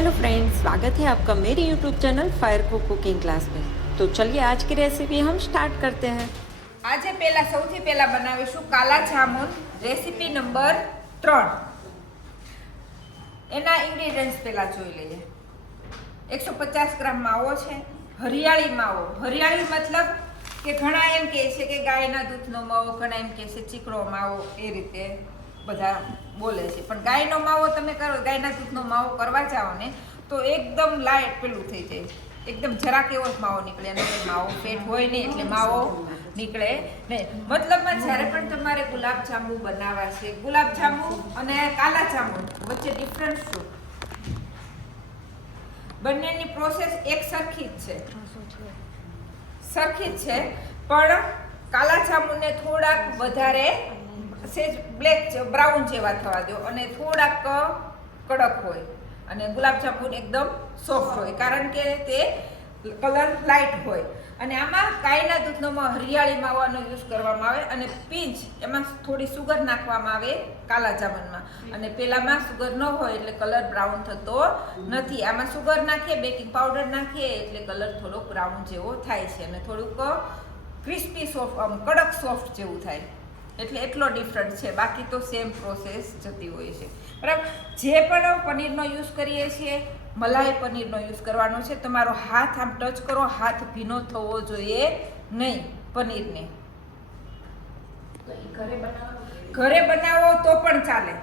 Hello friends, स्वागत है आपका मेरे YouTube channel fire cook cooking class में। तो चलिए आज की रेसिपी हम स्टार्ट करते हैं। आज पहला સૌથી પહેલા બનાવીશું કાલા જામુન રેસીપી નંબર 3। એના ઇન્ગ્રેડિયન્ટ્સ પહેલા જોઈ લઈએ। 150 ગ્રામ માવો છે, હરિયાળી માવો। હરિયાળી મતલબ કે ઘણા એમ કહે છે કે ગાયના દૂધનો માવો, ઘણા એમ કહે છે ચીકણો માવો, એ રીતે બધા બોલે છે। પણ ગાયનો માવો તમે કરો, ગાયના દૂધનો માવો કરવા જાઓ ને તો એકદમ લાઇટ પેલું થઈ જાય, એકદમ જરાક એવો જ માવો નીકળે। અને માવો પેટ હોય નહીં એટલે માવો નીકળે નહીં। મતલબમાં જ્યારે પણ તમારે ગુલાબ જાંબુ બનાવવા છે, ગુલાબ જાંબુ અને કાલા જાંબુ વચ્ચે ડિફરન્સ શું? બંનેની પ્રોસેસ એક સરખી જ છે, પણ કાલા જાંબુને થોડાક વધારે સેજ બ્લેક બ્રાઉન જેવા થવા દો અને થોડાક કડક હોય, અને ગુલાબ જાંબુ એકદમ સોફ્ટ હોય કારણ કે તે કલર લાઇટ હોય। અને આમાં ગાયના દૂધનો હરિયાળી માવાનો યુઝ કરવામાં આવે અને પિંચ એમાં થોડી સુગર નાખવામાં આવે કાલા જામુનમાં। અને પેલામાં સુગર ન હોય એટલે કલર બ્રાઉન થતો નથી। આમાં સુગર નાખીએ, બેકિંગ પાવડર નાખીએ એટલે કલર થોડોક બ્રાઉન જેવો થાય છે અને થોડુંક ક્રિસ્પી સોફ્ટ, કડક સોફ્ટ જેવું થાય। એટલે એટલો ડિફરન્ટ છે, બાકી તો સેમ પ્રોસેસ જતી હોય છે, બરાબર। જે પણ પનીરનો યુઝ કરીએ છીએ, મલાઈ પનીરનો યુઝ કરવાનો છે। તમારો હાથ આમ ટચ કરો, હાથ ભીનો થવો જોઈએ નહીં પનીરને। ઘરે બનાવો તો પણ ચાલે,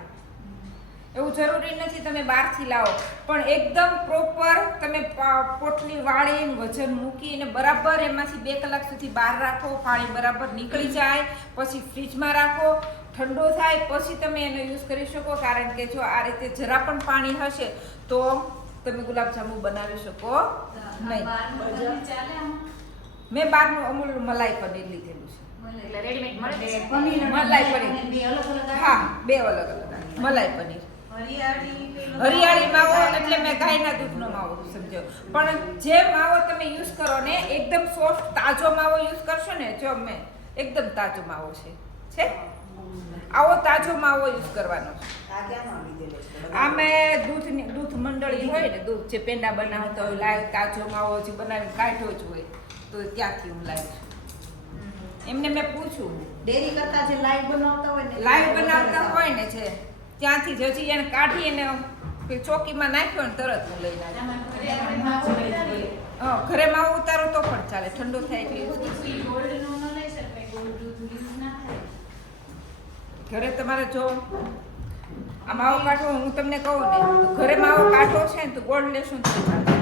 એવું જરૂરી નથી તમે બહારથી લાવો, પણ એકદમ પ્રોપર તમે પોટલી વાળીને વજન મૂકીને બરાબર એમાંથી 2 કલાક સુધી બહાર રાખો, પાણી બરાબર નીકળી જાય, પછી ફ્રીજમાં રાખો, ઠંડો થાય પછી તમે એનો યુઝ કરી શકો। કારણ કે જો આ રીતે જરા પણ પાણી હશે તો તમે ગુલાબ જાંબુ બનાવી શકો નહીં। મેં બહારનું અમૂલ મલાઈ પનીર લીધેલું છે, મલાઈ પનીર, હા 2 અલગ અલગ મલાઈ પનીર। હરિયાળી માવો એટલે મેં ગાયના દૂધનો માવો સમજો, પણ જે માવો તમે યુઝ કરો ને એકદમ સોફ્ટ તાજો માવો યુઝ કરશો ને, જો મેં એકદમ તાજો માવો છે આવો તાજો માવો યુઝ કરવાનો છે। આ મેં દૂધ મંડળી હોય ને, દૂધ જે પેંડા બનાવતા હોય, લાઈવ તાજો માવો જે બનાવીને કાઢ્યો જ હોય તો ત્યાંથી હું લાવી છું। એમને મેં પૂછ્યું, ડેરી કરતા જે લાઈવ બનાવતા હોય ને, છે ત્યાંથી જ હજી એને કાઢી એને ચોકીમાં નાખ્યો ને તરત હું લઈને ઘરે માવો ઉતારો તો પણ ચાલે, ઠંડો થાય એટલે ઘરે તમારે જો આ માવો કાઢવો, હું તમને કહું ને તો ઘરે માવો કાઢવો છે ને તો ગોળ લેશું તો ચાલશે,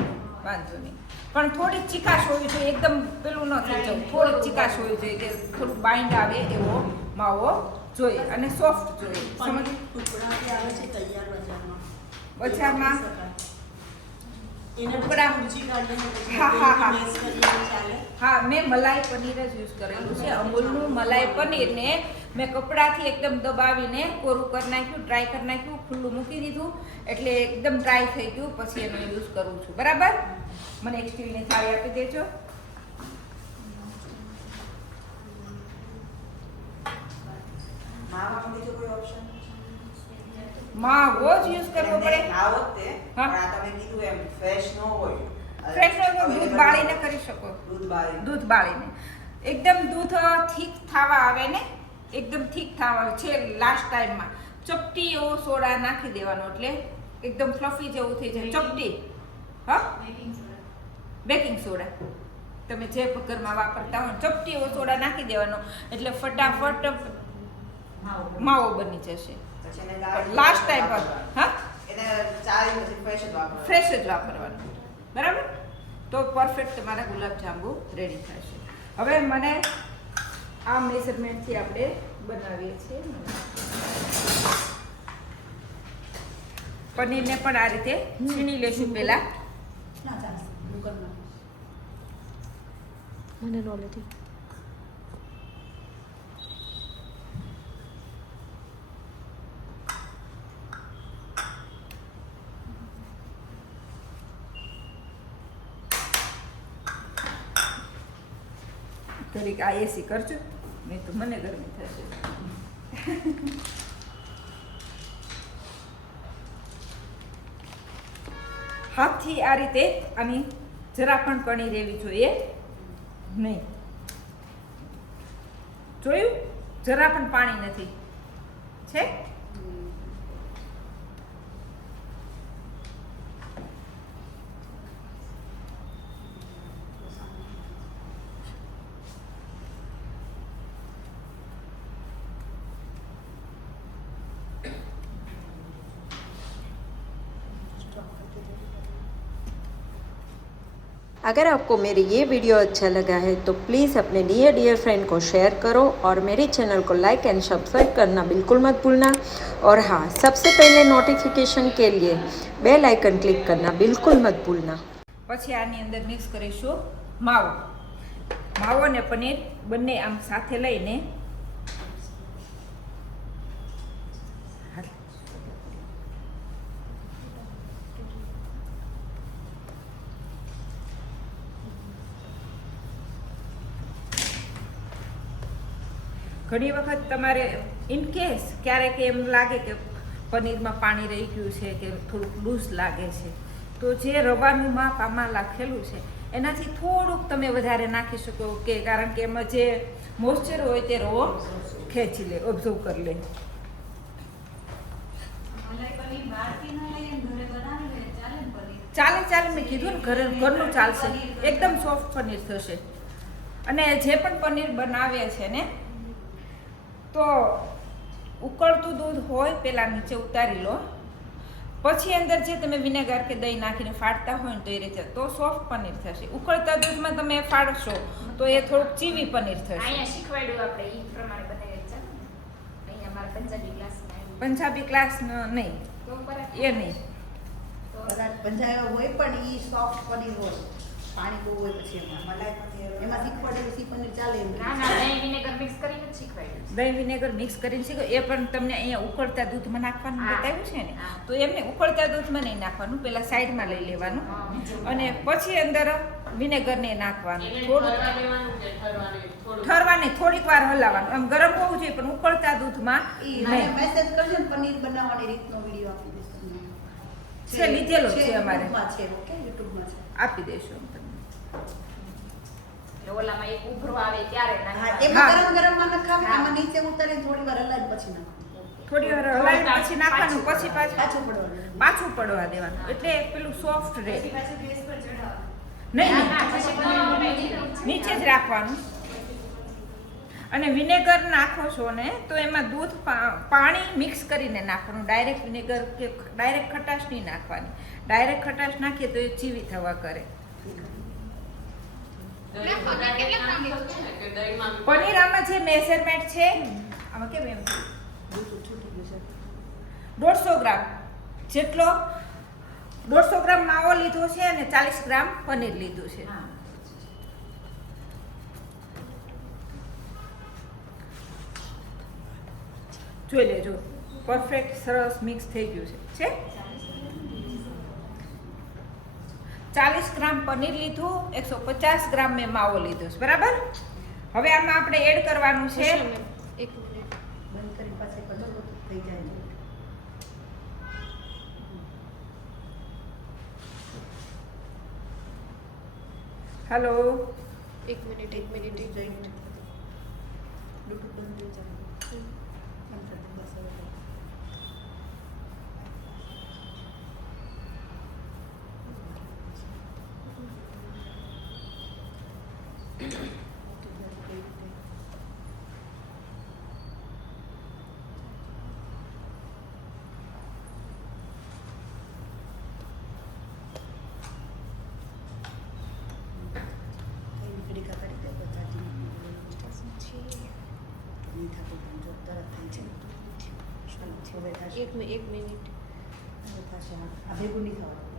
વાંધો નહીં। પણ થોડી ચીકાશ હોવી જોઈએ, એકદમ પેલું ન થઈ જાય, થોડીક ચીકાશ હોવી જોઈએ કે થોડુંક બાઇન્ડ આવે એવો માવો જોઈએ અને સોફ્ટ જોઈએ। સમજ આવે છે તૈયાર બજારમાં એને ટુકડા ચાલે। હા, મેં મલાઈ પનીર જ યુઝ કરેલું છે, અમૂલનું મલાઈ પનીરને મેં કપડાથી એકદમ દબાવીને કોરું કરી નાખ્યું, ડ્રાય કરી નાખ્યું, ખુલ્લું મૂકી દીધું એટલે એકદમ ડ્રાય થઈ ગયું, પછી એનો યુઝ કરું છું, બરાબર। મને એક સ્ટીલની થાળી આપી દેજો। માવો જ યુઝ કરવો પડે, ફ્રેશ નો દૂધ બાળીને કરી શકો, દૂધ બાળીને એકદમ દૂધ થીક થવા આવે ને, એકદમ થીક થવા આવે છે લાસ્ટ ટાઈમમાં ચપટી એવો સોડા નાખી દેવાનો એટલે એકદમ ફ્લફી જેવું થઈ જાય, ચપટી। હા, બેકિંગ સોડા તમે જે ઘરમાં વાપરતા હોય ચપટી એવો સોડા નાખી દેવાનો એટલે ફટાફટ માવો બની જશે। લાસ્ટ ટાઈમ પર હા ફ્રેશ જ વાપરવાનું, બરાબર। તો પરફેક્ટ તમારા ગુલાબ જાંબુ રેડી થશે। હવે મને આ મેઝરમેન્ટથી આપણે બનાવીએ છીએ। પનીરને પણ આ રીતે છીણી લેશું પહેલા। મને નોલેજ ઘડીક આ એસી કરજો, નહીં તો મને ગરમી થશે। હાથથી આ રીતે આની જરા પણ કણી રહેવી જોઈએ નહીં. જોયું? જરા પણ પાણી નથી છે. अगर आपको मेरी ये वीडियो अच्छा लगा है तो प्लीज़ अपने डियर फ्रेंड को शेयर करो और मेरे चैनल को लाइक एंड सब्सक्राइब करना बिल्कुल मत भूलना. और हाँ, सबसे पहले नोटिफिकेशन के लिए बेल आइकन क्लिक करना बिल्कुल मत भूलना. પછી આની અંદર મિક્સ કરીશું માવો. માવો અને પનીર બંને આમ સાથે લઈને ઘણી વખત તમારે ઇનકેસ ક્યારેક એમ લાગે કે પનીરમાં પાણી રહી ગયું છે કે થોડુંક લૂઝ લાગે છે, તો જે રવાનું માપ આમાં લખેલું છે એનાથી થોડુંક તમે વધારે નાખી શકો, કે કારણ કે એમાં જે મોઇસ્ચર હોય તે રવો ખેંચી લે, ઓબ્ઝર્વ કરી લે. ચાલે મેં કીધું ને, ઘરનું ચાલશે, એકદમ સોફ્ટ પનીર થશે. અને જે પણ પનીર બનાવે છે ને, તો ઉકળતું દૂધ હોય પહેલાં નીચે ઉતારી લો, પછી અંદર જે તમે વિનેગર કે દહીં નાખીને ફાટતા હોય ને તો એ રીતે, તો સોફ્ટ પનીર થશે. ઉકળતા દૂધમાં તમે ફાડશો તો એ થોડુંક ચીવી પનીર થશે. અહીંયા શીખવાડ્યું આપણે ઈ પ્રમાણે બનાવી છે. અહીંયા અમારા પંજાબી ક્લાસ નહીં, તો બરાબર એ નહીં. કદાચ પંજાબી હોય પણ ઈ સોફ્ટ પનીર હોય, પાણી બહુ હોય પછી એમાં શીખવાડેલું સી પનીર ચાલે એમ. ના દહીં વિનેગર મિક્સ કરીને જ શીખવાડ્યું. દહીં વિનેગર મિક્સ કરીને શીખો. એ પણ તમને અહીંયા ઉકળતા દૂધમાં નાખવાનું હા. બતાવ્યું છે ને, હા. તો એમને ઉકળતા દૂધમાં નહીં નાખવાનું, પહેલાં સાઈડમાં લઈ લેવાનું અને પછી અંદર વિનેગરને નાખવાનું. થોડું ઠરવાની થોડીક વાર હલાવવાનું, આમ ગરમ હોવું જોઈએ પણ ઉકળતા દૂધમાં ઈ નહીં. મેસેજ કરજો ને પનીર બનાવવાની રીતનો વિડિયો આપી દઈશ તમને. છે, લીધેલો છે અમારે. યુટ્યુબમાં છે, ઓકે, યુટ્યુબમાં છે. આપી દેશું તમને. એટલે ઓલામાં એક ઉભરો આવે ત્યારે હા, નાખવાનું. એમાં હા. ગરમમાં નખાવે, હા. આમાં નીચે ઉતારીને થોડી વાર હલાવીને પછી નાખવાનું. થોડી વાર હલાવીને પછી નાખવાનું, પછી પાછું પડવાનું. પાછું પડવા દેવાનું, એટલે પેલું સોફ્ટ રહે. પછી પાછું ગેસ પર ચડાવવાનું. નહીં ના, નહીં, પછી બનાવવાનું નીચે જ રાખવાનું. અને વિનેગર નાખો છો ને તો એમાં દૂધ પાણી મિક્સ કરીને નાખવાનું. ડાયરેક્ટ વિનેગર કે ડાયરેક્ટ ખટાશ નહીં નાખવાની. ડાયરેક્ટ ખટાશ નાખીએ તો એ ચીવી થવા કરે. પનીર આમાં જે મેઝરમેન્ટ છે આમાં કેમ એમ દૂધ છૂટી ગયું છે. 150 ગ્રામ જેટલો, 150 ગ્રામ માવો લીધો છે અને 40 ગ્રામ પનીર લીધું છે. હા. જોઈ લેજો, પરફેક્ટ સરસ મિક્સ થઈ ગયું છે. 40 ગ્રામ પનીર લીધું, 150 ગ્રામ મેં માવો લીધો છે, બરાબર. હવે આમાં આપણે એડ કરવાનું છે બંધ કરી પાછી કરજો તો થઈ જાય. હેલો, એક મિનિટ બ્લૂટૂથ બંધ થઈ જાય. એમ કરતી બસ હવે. એક મિનિટ થશે. આ ભેગું નહીં થવાનું.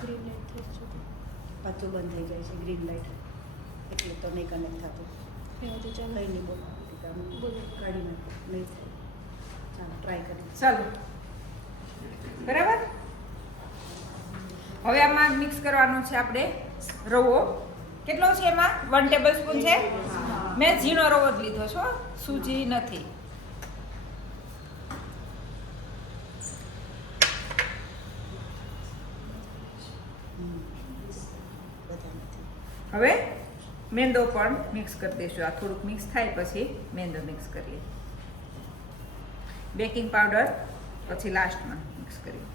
ગ્રીન લાઈટ થઈ જશે. પાછું બંધ થઈ જાય છે ગ્રીન લાઇટ, એટલે તો નહીં કનેક્ટ થતું. હા તો ચાલો કંઈ નહીં બોલો, બોલો. કાઢી નાખો, નહીં થાય. ચાલો ટ્રાય કરીએ. ચાલો, બરાબર. હવે આમાં મિક્સ કરવાનો છે આપણે રવો. કેટલો છે એમાં? 1 ટેબલ સ્પૂન છે. મેં ઝીણો રવો જ લીધો છો, સૂજી નથી. હવે મેંદો પણ મિક્સ કરી દઈશું. આ થોડુંક મિક્સ થાય પછી મેંદો મિક્સ કરીએ. બેકિંગ પાવડર પછી લાસ્ટમાં મિક્સ કરીએ.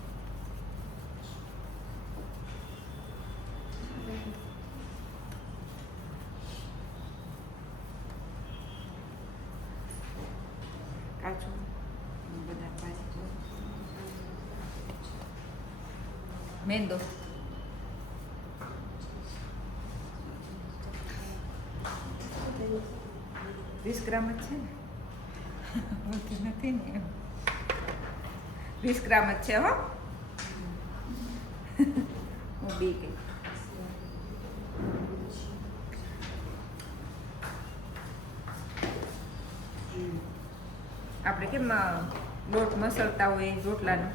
કાચું બધા ભાજી મેંદો 20 ગ્રામ જ છે ને વધુ નથી ને એમ 20 ગ્રામ જ છે હો હું બી ગઈ. આપણે કેમ લોટ મસળતા હોય રોટલાનો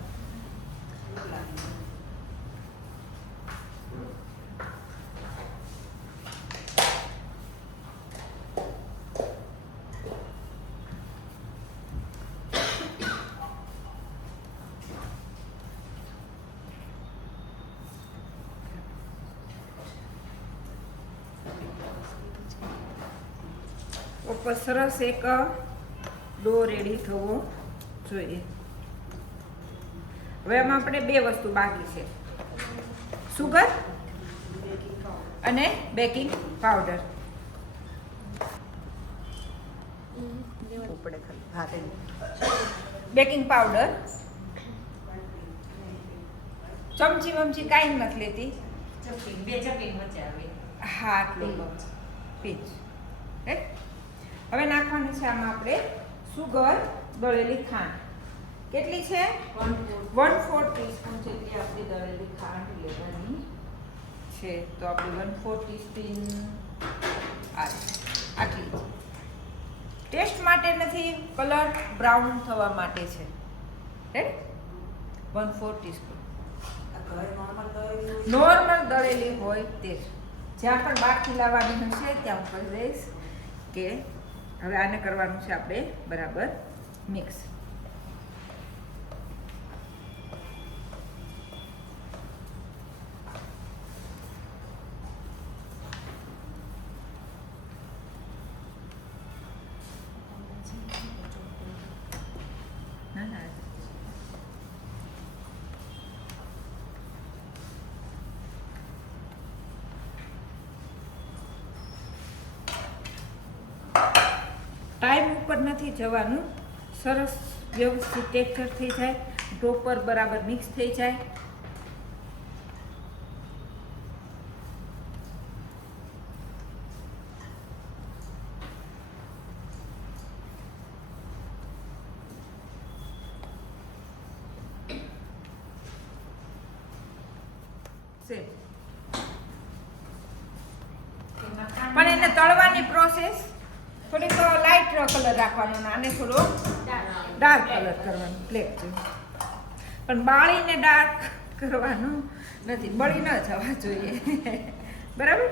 ઉપર સરસ એક ડો રેડી થવો જોઈએ. હવે આમાં આપણે બે વસ્તુ બાકી છે, સુગર અને બેકિંગ પાવડર. ઉપડે ખાલી હાથે બેકિંગ પાવડર ચમચી વમચી કાંઈ નથી લેતી. હા આટલું પીચ. હવે નાખવાની છે આમાં આપણે સુગર, દળેલી ખાંડ. કેટલી છે? 1/4 ટીસ્પૂન જેટલી આપણી દળેલી ખાંડ લેવાની છે. તો આપણે 1/4 ટીસ્પૂન આટલી ટેસ્ટ માટે નથી, કલર બ્રાઉન થવા માટે છે. રાઈટ? 1/4 ટીસ્પૂન નોર્મલ દળેલી હોય તે. જ્યાં પણ બાકી લાવવાની હશે ત્યાં ઉપર દઈશ કે હવે આને કરવાનું છે આપણે બરાબર મિક્સ. ટાઈમ ઉપર નથી જવાનું. સરસ વ્યવસ્થિત ટેક્સચર થઈ જાય, પ્રોપર બરાબર મિક્સ થઈ જાય. પણ એને તળવાની પ્રોસેસ થોડીક લાઇટ કલર રાખવાનો ને આને થોડો ડાર્ક કલર કરવાનો, બ્લેક જેવું. પણ બાળીને ડાર્ક કરવાનું નથી, બળી ન જવા જોઈએ. બરાબર?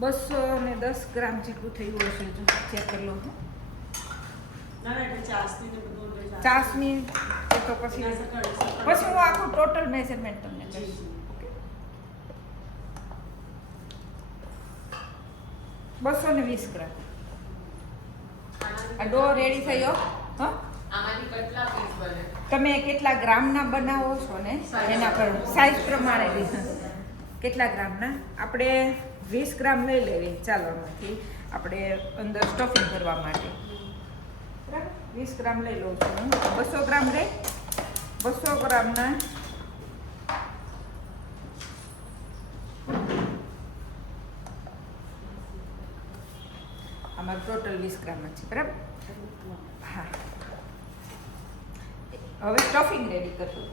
બસો ને 10 ગ્રામ જેટલું થયું હશે. જો ચેક કરી લો. ચાસની તો પછી હું આખું ટોટલ મેઝરમેન્ટ તમને કહીશ. 220 ગ્રામ આ ડો રેડી થયો. હા, તમે કેટલા ગ્રામના બનાવો છો ને એના પર સાઈઝ પ્રમાણે લીધા. કેટલા ગ્રામના? આપણે 20 ગ્રામ લઈ લેવી. ચાલો આમાંથી આપણે અંદર સ્ટફિંગ કરવા માટે બરાબર 20 ગ્રામ લઈ લઉં છું. 200 ગ્રામ લઈ 200 ગ્રામના અમારું ટોટલ 20 ગ્રામ જ છે. બરાબર? હા, હવે સ્ટફિંગ રેડી કરશું.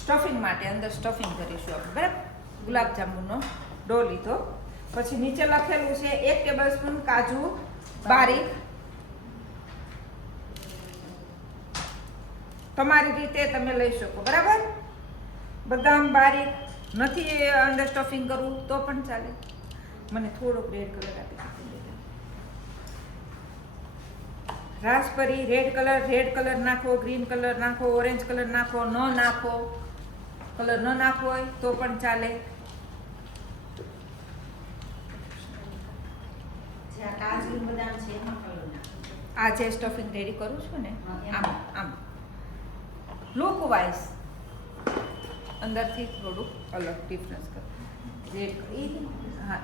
સ્ટફિંગ માટે અંદર સ્ટફિંગ કરીશું આપણે. બરાબર? ગુલાબજાંબુનો ડો લીધો, પછી નીચે લખેલું છે 1 ટેબલસ્પૂન કાજુ બારીક, તમારી રીતે તમે લઈ શકો. બરાબર? બદામ બારીક નથી અંદર સ્ટફિંગ કરવું તો પણ ચાલે. મને થોડોક રેડ કલર આપી દીધો. રાસપરી રેડ કલર નાખો, ગ્રીન કલર નાખો, ઓરેન્જ કલર નાખો, ન નાખો, કલર ન નાખવો હોય તો પણ ચાલે. જે આ કાજુ બદામ છે એમાં કલર નાખો. આ જે સ્ટફિંગ રેડી કરું છું ને હા, આમ આમ લુક વાઇઝ અંદરથી થોડુંક અલગ ડિફરન્સ કરું. રેડ હા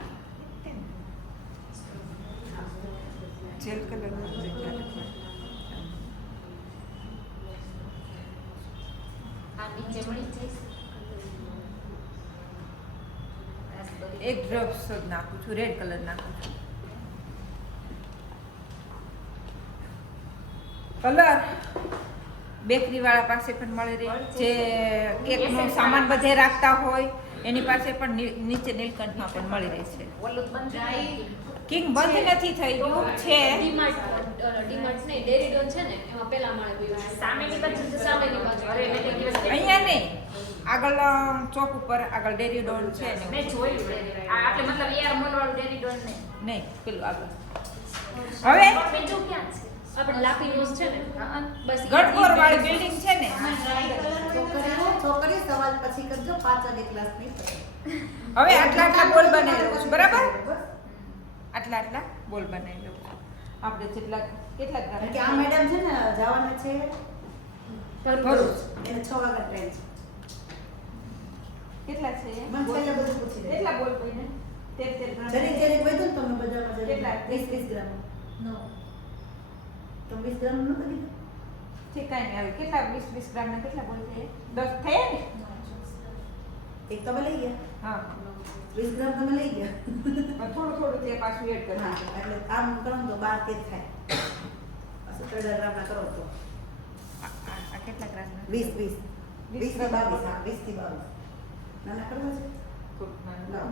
જેલ કલર આ નીચે મળી જઈશ. એક ડ્રોપ્સ જ નાખું છું, રેડ કલર નાખું છું. કલર બેકરી વાળા પાસે પણ મળી રહે, જે કેકનો સામાન બધે રાખતા હોય એની પાસે પણ નીચે નીલકંઠમાં પણ મળી રહે છે. ઓલું બંધ થાય. કિંગ બંધ નથી થઈ ગયું છે. ડીમાર્ટ નહીં, ડેરીડોન છે ને એમાં પેલા માળે ગયું છે. સામેની બાજુ સામેની બાજુ. અરે મેં તે દિવસ અહીંયા નહીં, આગળ ચોક ઉપર આગળ ડેરી ડોન છે ને મેં જોયું છે. આ આપણે મતલબ એર મોલ વાળું ડેરી ડોન ને નહીં પેલું આગળ. હવે બીજું ક્યાં છે? આપણે લાપીનોસ છે ને બસ ઈ- ગઢપુર વાળી બિલ્ડિંગ છે ને, છોકરી સવાલ પછી કરજો, 5 વાગે ક્લાસ નહીં પડે. હવે આટલા આટલા બોલ બનાવી લઉં છું, બરાબર? આટલા આટલા બોલ બનાવી લઉં છું. આપણે કેટલા કારણ કે આ મેડમ છે ને જવાના છે ભરૂચ. એને 6 વાગે ટ્રેન છે. કેટલા છે એ? મને છેલ્લે બધું પૂછી લે. કેટલા બોલ કોઈને? 13 ગ્રામ. જરીક જરીક વધુ ને તમે બધામાં જરીક. કેટલા? 20 ગ્રામ. તો 20 ગ્રામ નતો કીધું? ઠીક, કાંઈ નહીં. હવે કેટલા 20 ગ્રામના કેટલા બોલ થયા? 10 થયા ને? એક તમે લઈ ગયા, હા 20 ગ્રામ તમે લઈ ગયા. થોડું તે પાછું એડ કરી હા, નાખો. એટલે આમ કરો ને તો 12 થાય. પાછું 13 ગ્રામના કરો તો આ કેટલા ગ્રામના? 20 થી 22. હા, 20 થી 22. નાના કરવા છે? ના.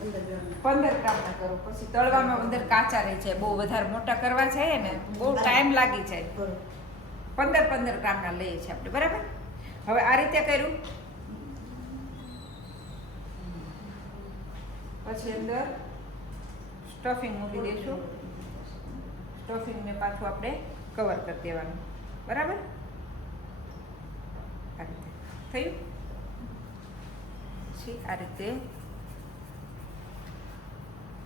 15 ગ્રામના. 15 ગ્રામના કરો, પછી તળવામાં અંદર કાચા રહી જાય. બહુ વધારે મોટા કરવા જાય ને બહુ ટાઈમ લાગી જાય. બરોબર. 15 ગ્રામના લઈએ છીએ આપણે, બરાબર? હવે આ રીતે કર્યું, પછી અંદર સ્ટફિંગ મૂકી દઈશું. સ્ટફિંગને પાછું આપણે કવર કરી દેવાનું, બરાબર? આ રીતે થયું. પછી આ રીતે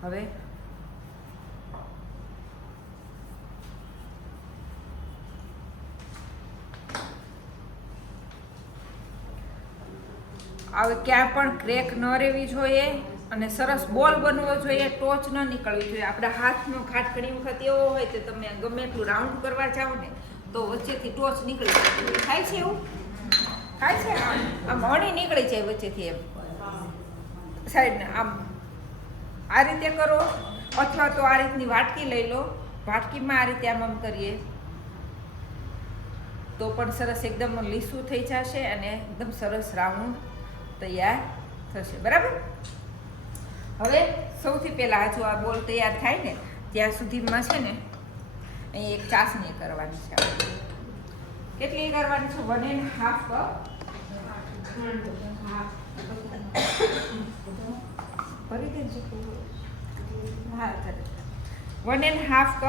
હવે ક્યાં પણ ક્રેક ન રહેવી જોઈએ અને સરસ બોલ બનવો જોઈએ, ટોચ ન નીકળવી જોઈએ. આપણા હાથનો ઘાટ ઘણી વખત એવો હોય તો તમે ગમે એટલું રાઉન્ડ કરવા જાઓ ને તો વચ્ચેથી ટોચ નીકળી જાય. થાય છે એવું? થાય છે? આમ અણી નીકળી જાય વચ્ચેથી, એમ સાઈડને આમ આ રીતે કરો, અથવા તો આ રીતની વાટકી લઈ લો. વાટકીમાં આ રીતે આમ કરીએ તો પણ સરસ એકદમ લીસું થઈ જશે અને એકદમ સરસ રાઉન્ડ તૈયાર થશે, બરાબર? હવે સૌથી પહેલાં જો આ બોલ તૈયાર થાય ને ત્યાં સુધીમાં છે ને અહીં એક ચાસણી કરવાની છે. કેટલી કરવાની છે? 1.5 કપ. ભરી દેજો. હા, 1.5 કપ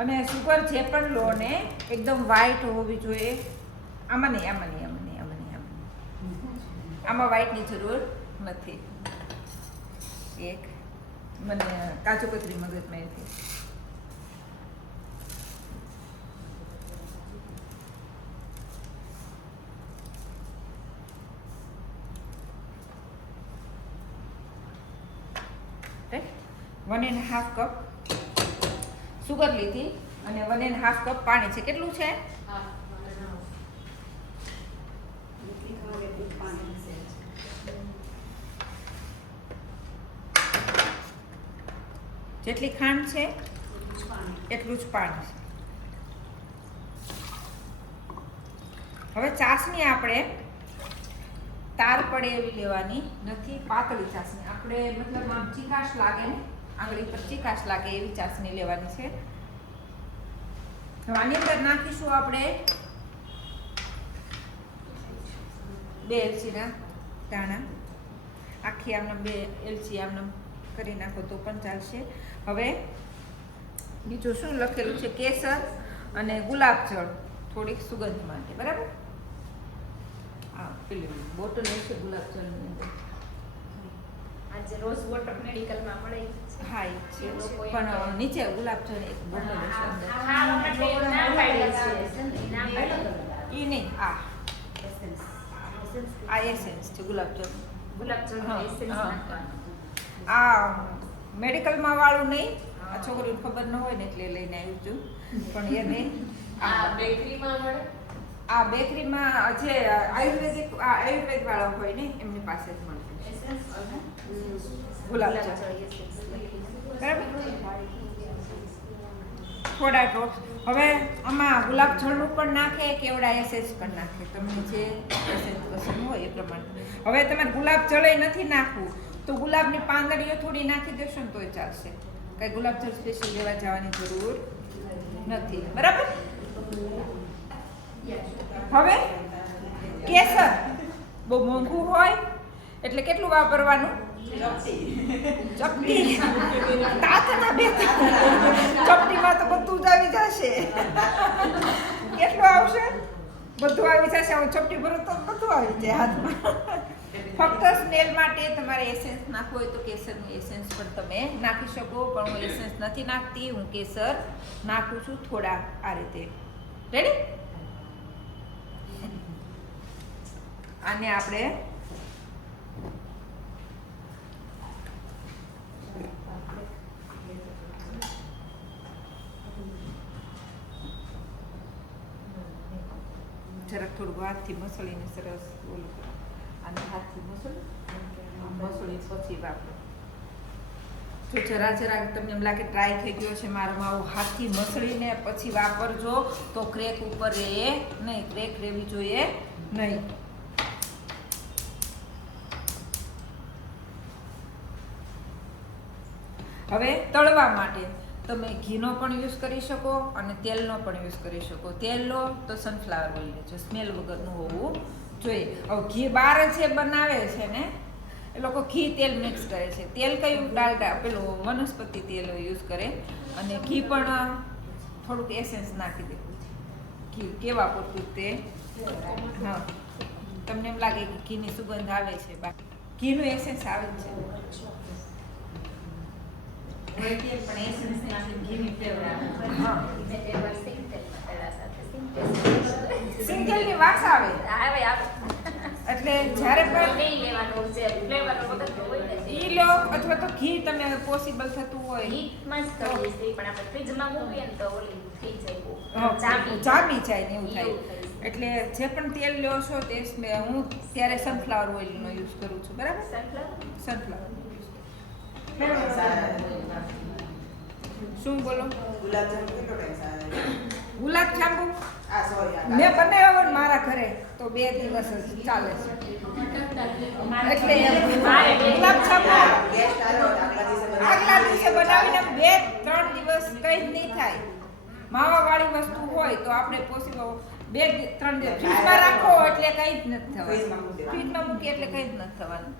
અને સુગર જે પણ લો ને એકદમ વ્હાઈટ હોવી જોઈએ. આમાં નહીં, આમાં નહીં, આમાં નહીં, આમાં નહીં, આમાં વ્હાઈટની જરૂર નથી. એક મને કાજુ કતરી મગજમાં નથી. રાઈટ, 1.5 કપ સુગર લીધી અને 1.5 કપ પાણી છે. કેટલું છે? જેટલી ખાંડ છે એટલું જ પાણી છે. હવે ચાસણી આપણે તાર પડે એવી લેવાની નથી, પાતળી ચાસણી. આપણે મતલબ આમ ચીકાશ લાગે ને આંગળી પર ચીકાશ લાગે એવી ચાસણી લેવાની છે. હવે આની અંદર નાખીશું આપણે 2 એલચીના દાણા. આખી આમનામ 2 એલચી આમનામ કરી નાખો તો પણ ચાલશે. હવે બીજું શું લખેલું છે? કેસર અને ગુલાબજળ થોડીક સુગંધ માટે. બરાબર? હા, પેલી બોટલ છે ગુલાબજળની અંદર. આજે રોઝ વોટર મેડિકલમાં મળે છે. હા, એ છે પણ નીચે ગુલાબજળ એક બોટલ છે અંદર. ખાવા માટે ના પાડી છે. ના પાડી. એ નહીં, આ એસેન્સ છે ગુલાબજળ. ગુલાબજળનો હા, એસેન્સ હા. નાખવાનો. આ મેડિકલમાં વાળું નહીં, આ છોકરીને ખબર ન હોય ને એટલે લઈને આવ્યું છું. પણ એને આ બેકરીમાં મળે. આ બેકરીમાં જે આયુર્વેદ વાળા હોય ને એમની પાસે જ મળશે ગુલાબજળ. બરાબર? થોડા ડ્રોપ. હવે આમાં ગુલાબજળનું પણ નાખે, કેવડા એસેન્સ પણ નાખે, તમને જે એસેન્સ પસંદ હોય એ પ્રમાણે. હવે તમારે ગુલાબજળ નથી નાખવું તો ગુલાબની પાંદડીઓ થોડી નાખી દેશો ને તોય ચાલશે. કઈ ગુલાબજળ સ્પેશિયલ લેવા જવાની જરૂર નથી. બરાબર? હવે કેસર બહુ મોંઘું હોય એટલે કેટલું વાપરવાનું? ચપટી. તાતના બે ચપટીમાં તો બધું જ આવી જશે. કેટલું આવશે? બધું આવી જશે. હું ચપટી ભરું તો બધું આવી જાય હાથમાં. ફક્ત સ્મેલ માટે તમારે એસેન્સ નાખવું હોય તો કેસરનું એસેન્સ પણ તમે નાખી શકો. પણ હું એસેન્સ નથી નાખતી, હું કેસર નાખું છું થોડા આ રીતે. રેડી? આને આપણે જરાક થોડું હાથથી મસળીને સરસ ઓલું કરો. અને હાથથી મસળી પછી વાપરો. જો જરા તમને એમ લાગે ડ્રાય થઈ ગયો છે મારો માવો, હાથથી મસળીને પછી વાપરજો તો ક્રેક ઉપર રહે નહીં. ક્રેક રહેવી જોઈએ નહીં. હવે તળવા માટે તમે ઘીનો પણ યુઝ કરી શકો અને તેલનો પણ યુઝ કરી શકો. તેલ લો તો સનફ્લાવર ઓઇલ લેજો, સ્મેલ વગરનું હોવું જોઈએ. હવે ઘી બહાર જે બનાવે છે ને એ લોકો ઘી તેલ મિક્સ કરે છે. તેલ કયું? ડાલડા, પેલું વનસ્પતિ તેલ યુઝ કરે. અને ઘી પણ થોડુંક એસેન્સ નાખી દે. ઘી કેવા પૂરતું તે. હા, તમને એમ લાગે કે ઘીની સુગંધ આવે છે, બાકી ઘીનું એસેન્સ આવે જ છે. પણ એસેન્સ નાખી ઘીની ફ્લેવર આવે. હા, સિંગલની વાસ આવે. એટલે જ્યારે પણ ઈ લો અથવા તો ઘી તમે પોસિબલ થતું હોય જામી જાય ને એવું થાય. એટલે જે પણ તેલ લ્યો છો તે હું ત્યારે સનફ્લાવર ઓઇલનો યુઝ કરું છું. બરાબર? સનફ્લાવર. શું બોલો? ગુલાબજાંબુ મેં બનાવ્યો ને મારા ઘરે તો 2 દિવસ જ ચાલે છે. એટલે ગુલાબજાંબુ આગલા દિવસે બનાવીને 2-3 દિવસ કઈ જ નહીં થાય. માવા વાળી વસ્તુ હોય તો આપણે પોસિબલ 2-3 દિવસ ફ્રીજમાં રાખો એટલે કઈ જ નથી થવાનું. ફ્રીજમાં મૂકી એટલે કઈ જ નથી થવાનું.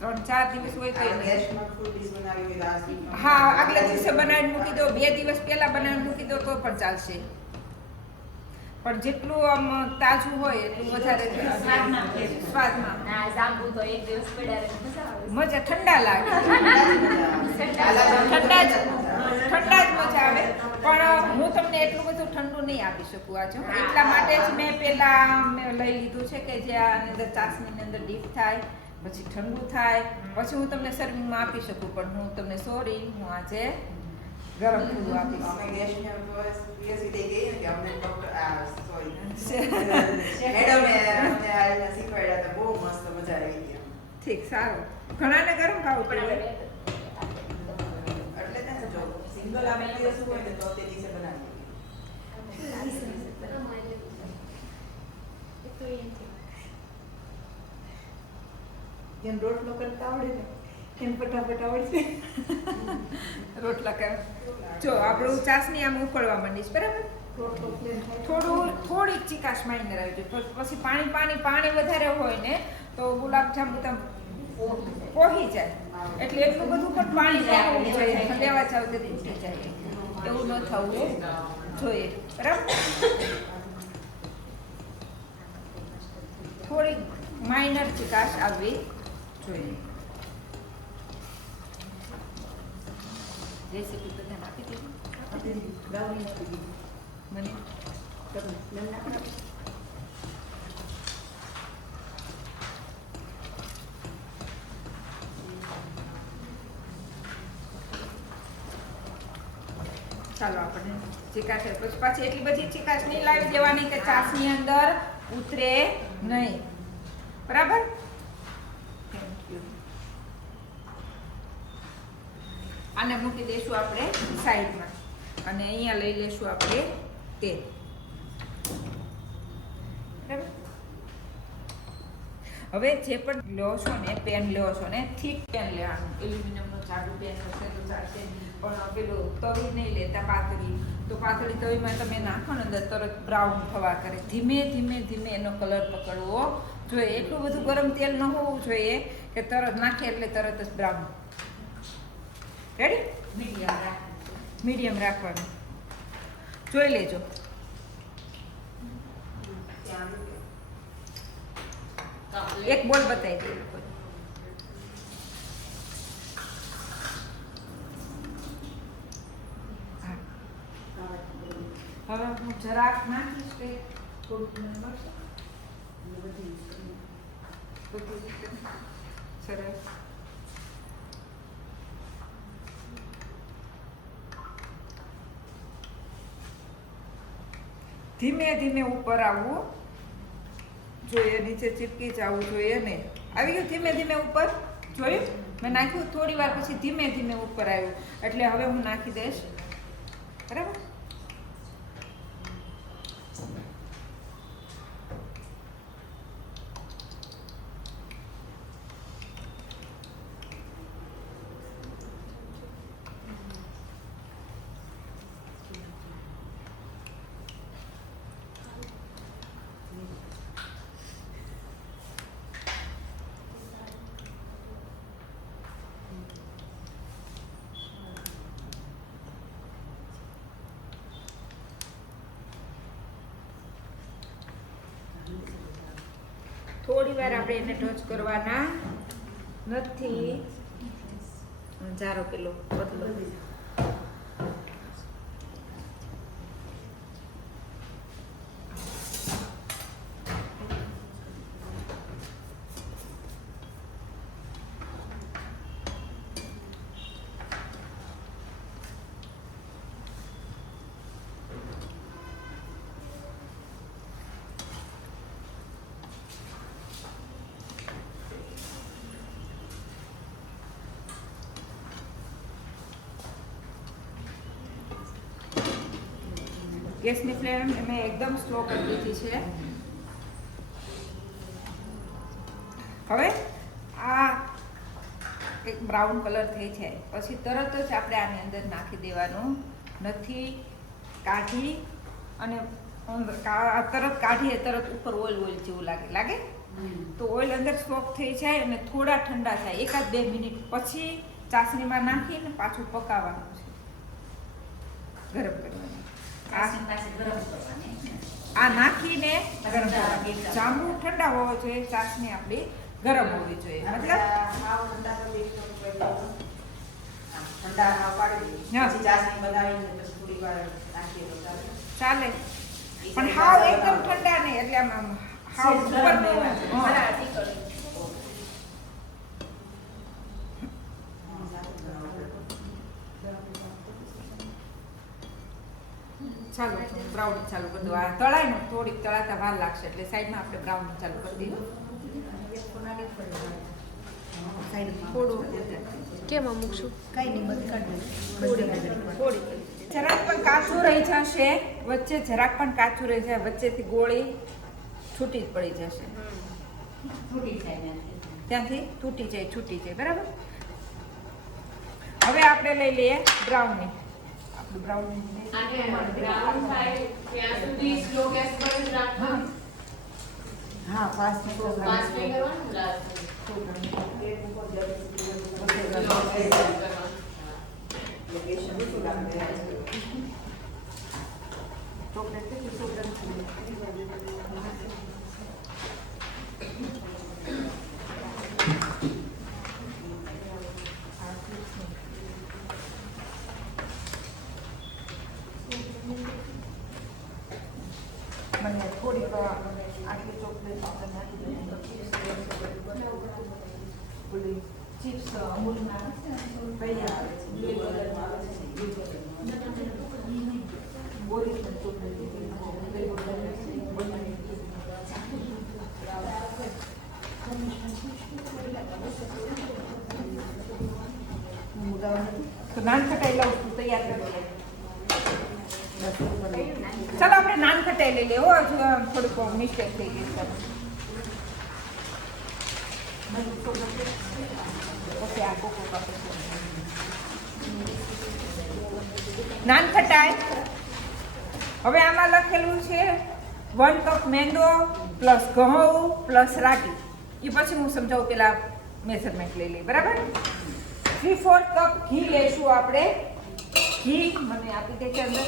3-4 દિવસ હોય તો હા, આગલા દિવસે બનાવીને મૂકી દો, 2 દિવસ પહેલા બનાવીને મૂકી દો તો પણ ચાલશે. પણ જેટલું આમ તાજું હોય એટલું વધારે સ્વાદમાં મજા ઠંડા લાગે. ઠંડા જ મજા આવે. પણ હું તમને એટલું બધું ઠંડુ નહીં આપી શકું આજે. એટલા માટે જ મેં પહેલા લઈ લીધું છે કે જે આની અંદર ચાસણીની અંદર ડીપ થાય, પછી ઠંડુ થાય, પછી હું તમને સર્વિંગમાં આપી શકું. પણ હું તમને સોરી, હું આજે ગરમ ઠંડુ આપીશ. ઠીક, સારું. ઘણાને ગરમ ખાવું પડે. રોટલો કરતા આવડે ને એમ ફટાફટ આવડશે રોટલા કર જો આપણું ચાસણી આમ ઉકળવા માંડીશ બરાબર થોડીક ચીકાશ માઇનર આવી જાય પછી પાણી વધારે હોય ને તો ગુલાબજાંબુ તમે પોહી જાય એટલે એટલું બધું પણ પાણી હોવું જોઈએ લેવા જાવ તે તૂટી જાય એવું ન થવું જોઈએ બરાબર થોડીક માઇનર ચીકાશ આવવી જોઈએ રેસીપી બધાને આપી દીધી મને ચાલો આપણે ચીકાશ પછી પાછી એટલી બધી ચીકાશ નહીં લાવી દેવાની કે ચાસની અંદર ઉતરે નહીં બરાબર આને મૂકી દઈશું આપણે સાઈડમાં અને અહીંયા લઈ લેશું આપણે તેલ બરાબર હવે જે પણ લો છો ને પેન લો છો ને થીક પેન લેવાનું એલ્યુમિનિયમનું જાડું પેન હશે તો ચાલશે પણ પેલું તવી નહીં લેતા પાતળી તો પાતળી તવીમાં તમે નાખો ને અંદર તરત બ્રાઉન થવા કરે ધીમે ધીમે એનો કલર પકડવો જોઈએ એટલું બધું ગરમ તેલ ન હોવું જોઈએ કે તરત નાખે એટલે તરત જ બ્રાઉન રેડી મીડિયમ રાખવાનું જોઈ લેજો એક બોલ બતાવી દે લોકો હવે હું જરાક નાખીશ કે થોડુંક મને મળશે સરસ ધીમે ઉપર આવવું જોઈએ નીચે ચીપકી જવું જોઈએ ને આવી ગયું ધીમે ઉપર જોયું મેં નાખ્યું થોડી વાર પછી ધીમે ઉપર આવ્યું એટલે હવે હું નાખી દઈશ બરાબર થોડી વાર આપણે એને ટચ કરવાના નથી જારો પેલો પતલો ગેસની ફ્લેમ મેં એકદમ સ્લો કરી દીધી છે હવે આ એક બ્રાઉન કલર થઈ જાય પછી તરત જ આપણે આની અંદર નાખી દેવાનું નથી કાઢી અને તરત કાઢીએ તરત ઉપર ઓઇલ જેવું લાગે તો ઓઇલ અંદર સોક થઈ જાય અને થોડા ઠંડા થાય 1-2 મિનિટ પછી ચાસણીમાં નાખીને પાછું પકાવવાનું છે ગરમ કરવાનું આ નાખીને ગરમ કરવાની જાંબુ ઠંડા હોવો જોઈએ ચાસણી આપણી ગરમ હોવી જોઈએ મતલબ ચાલે પણ હાવ એકદમ ઠંડા નહીં એટલે આમ હાવ ઉપર ચાલો બ્રાઉન ચાલુ કરી દો આ તળાય ને થોડીક તળાતા વાર લાગશે એટલે સાઈડમાં આપણે બ્રાઉન ચાલુ કરી દઈએ થોડું કેમ મૂકશું કઈ નહીં બંધ કરી થોડી જરાક પણ કાચું રહી જશે વચ્ચે જરાક પણ કાચું રહી જાય વચ્ચેથી ગોળી છૂટી જ પડી જશે ત્યાંથી છૂટી જાય બરાબર આપણે લઈ લઈએ બ્રાઉની. આપણું બ્રાઉની આને બ્રાઉન થાય ત્યાં સુધી સ્લો ગેસ પર જ રાખવાનું. હા ફાસ્ટ પાંચ મિનિટ કરવાનું લાસ્ટ. મને થોડીક આટલી ચોકલેટ આપણે નાખી દઈએ તો ચિપ્સ અમૂલના આવે છે ને કયા આવે છે બ્લુ કલરમાં આવે છે ઓરિજિનલ ચોકલેટ તો નાન ખટાઈ લઉં છું તૈયાર કરી લે. ચાલો આપણે નાન ખટાઈ લઈ લેવો થોડુંક મિસ્ટેક થઈ ગઈ છે. પછી આ કોકો કાપે છે. નાન ખટાઈ હવે આમાં લખેલું છે 1 કપ મેંદો પ્લસ ઘઉં પ્લસ રાગી. એ પછી હું સમજાવું પેલા મેઝરમેન્ટ લઈ લઈએ બરાબર. 3/4 કપ ઘી લઈશું આપણે. ઘી મને આપી દે છે અંદર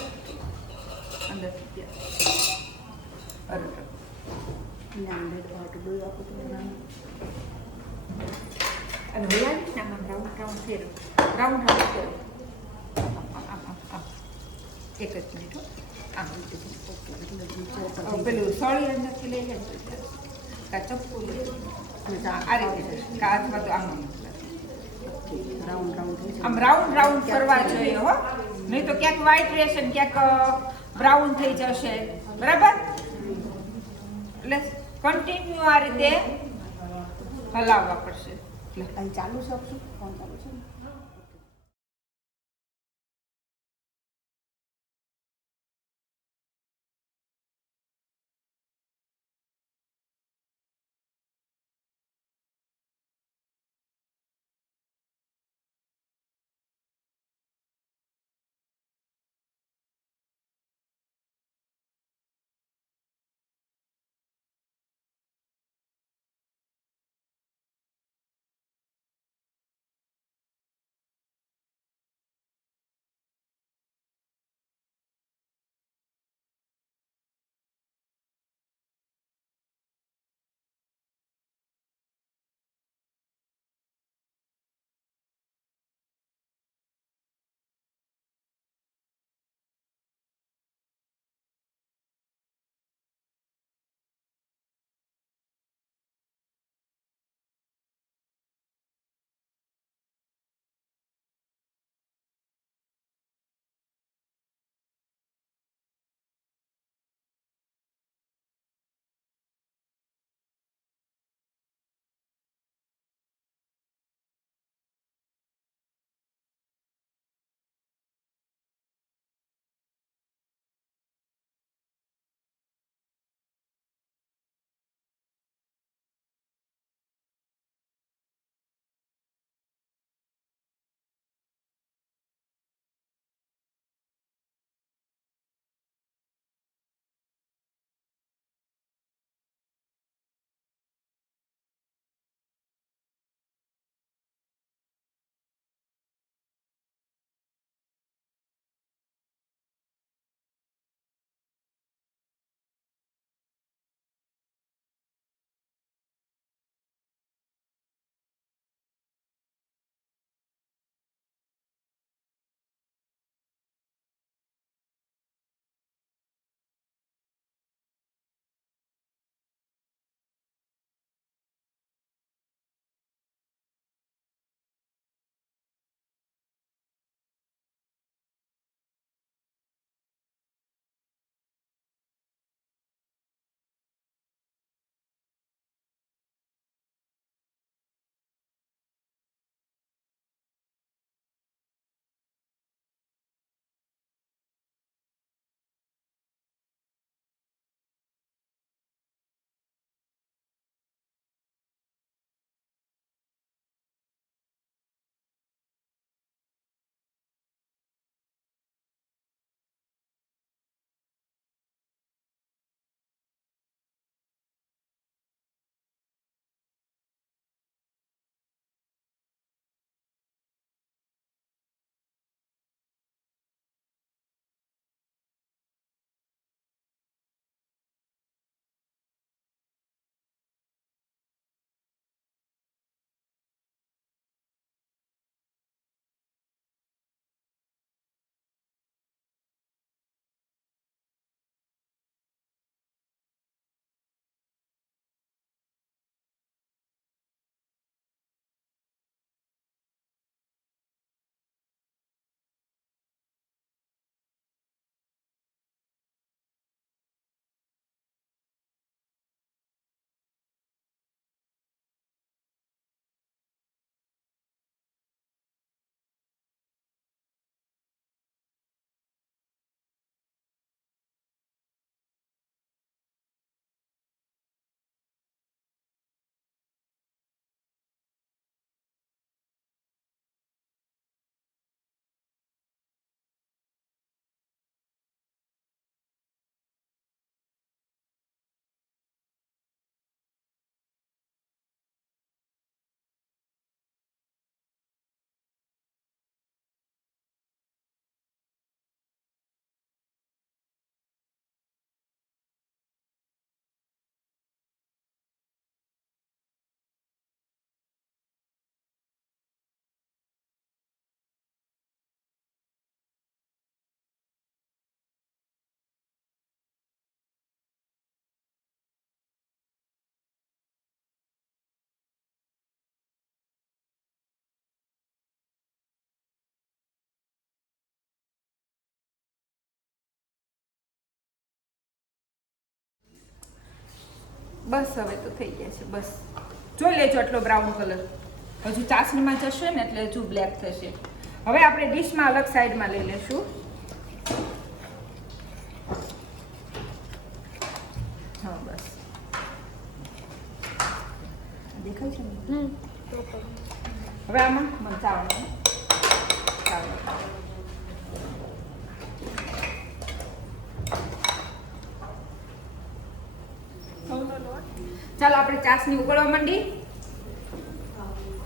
અને હલાવીશ ને આમાં બ્રાઉન બ્રાઉન ફેરવ બ્રાઉન બ્રાઉન ફેરવ એક જ મિનિટ હો. પેલું સળી અંદરથી લઈ લે કા ચપ્પુ લે આ રીતે કા અથવા તો આમ આમ રાઉન્ડ રાઉન્ડ ફરવા જોઈએ હો, નહીં તો ક્યાંક વ્હાઈટ રહેશે ને ક્યાંક બ્રાઉન થઈ જશે બરાબર. એટલે કન્ટિન્યુ આ રીતે હલાવવા પડશે. ચાલુ શકશું ફોન ચાલુ છે ને બસ હવે તો થઈ ગયા છે. બસ જોઈ લેજો આટલો બ્રાઉન કલર. હજુ ચાસણીમાં જશે ને એટલે હજુ બ્લેક થશે. હવે આપણે ડીશમાં અલગ સાઈડમાં લઈ લેશું. હા બસ દેખાય છે ને? હવે આમાં મરચાં ચાલો આપણે ચાસણી ઉકળવા માંડી.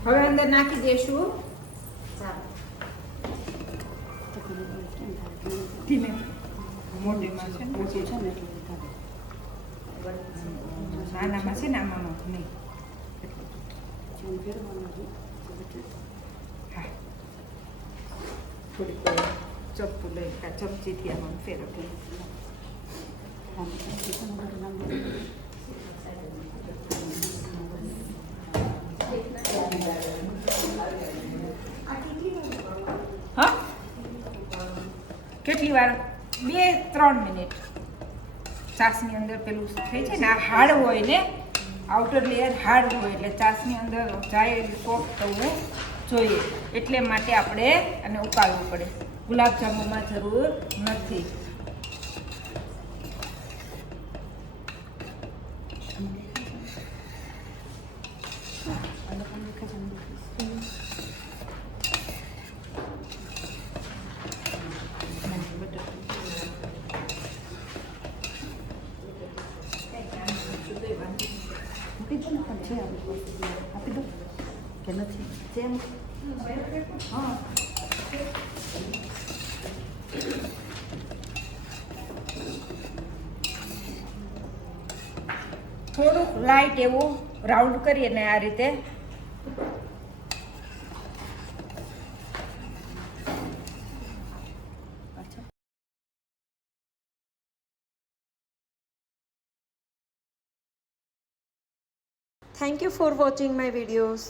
હવે અંદર નાખી દઈશું ધીમે મોટીમાં છે ને ઓછી છે ને નાનામાં છે ને આમાં નહીં. હા થોડીક ચપ્પુ લઈ ચમચીથી આમાં ફેરવતી. હા કેટલી વાર? 2-3 મિનિટ. ચાસની અંદર પેલું થઈ છે ને આ હાર્ડ હોય ને, આઉટર લેયર હાર્ડ હોય એટલે ચાસની અંદર જાય સોફ્ટ થવું જોઈએ. એટલે માટે આપણે આને ઉકાળવું પડે. ગુલાબજાંબુમાં જરૂર નથી. આપી દો કે નથી જેમ હા થોડુંક લાઇટ એવું રાઉન્ડ કરીએ ને આ રીતે. Thank you for watching my videos.